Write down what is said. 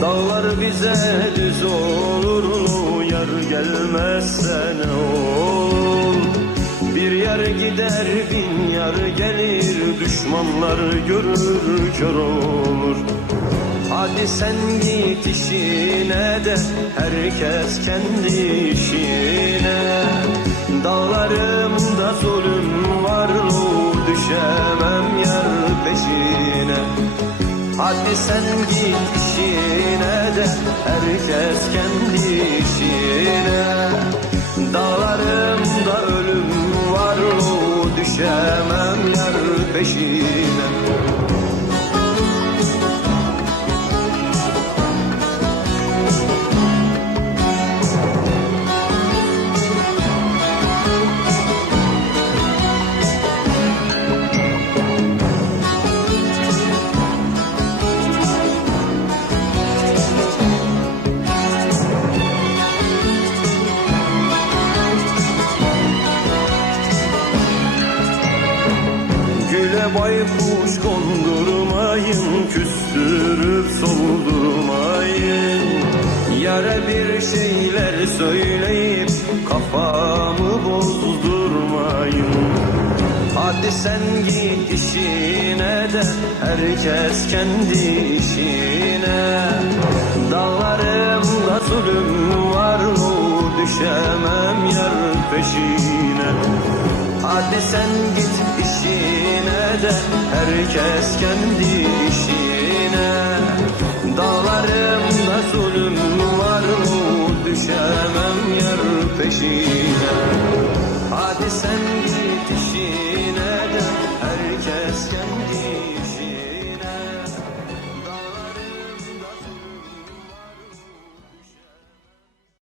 Dağlar bize düz olur mu? Yar gelmezse ne olur? Bir yer gider bin yar gelir. Düşmanlar görür kör olur. Hadi sen git işine de Herkes kendi işine. Dağlarımda zulüm var mı Düşemez. Hadi sen git işine de herkes kendi işine. Dağlarımda ölüm var o düşemem yar peşine baykuş kondurmayın Küstürüp soldurmayın. Yara bir şeyler söyleyip Kafamı bozdurmayın. Hadi sen git işine de Herkes kendi işine. Dağlarımda zulüm var o Düşemem yar peşine. Hadi sen git işine de herkes kendi işine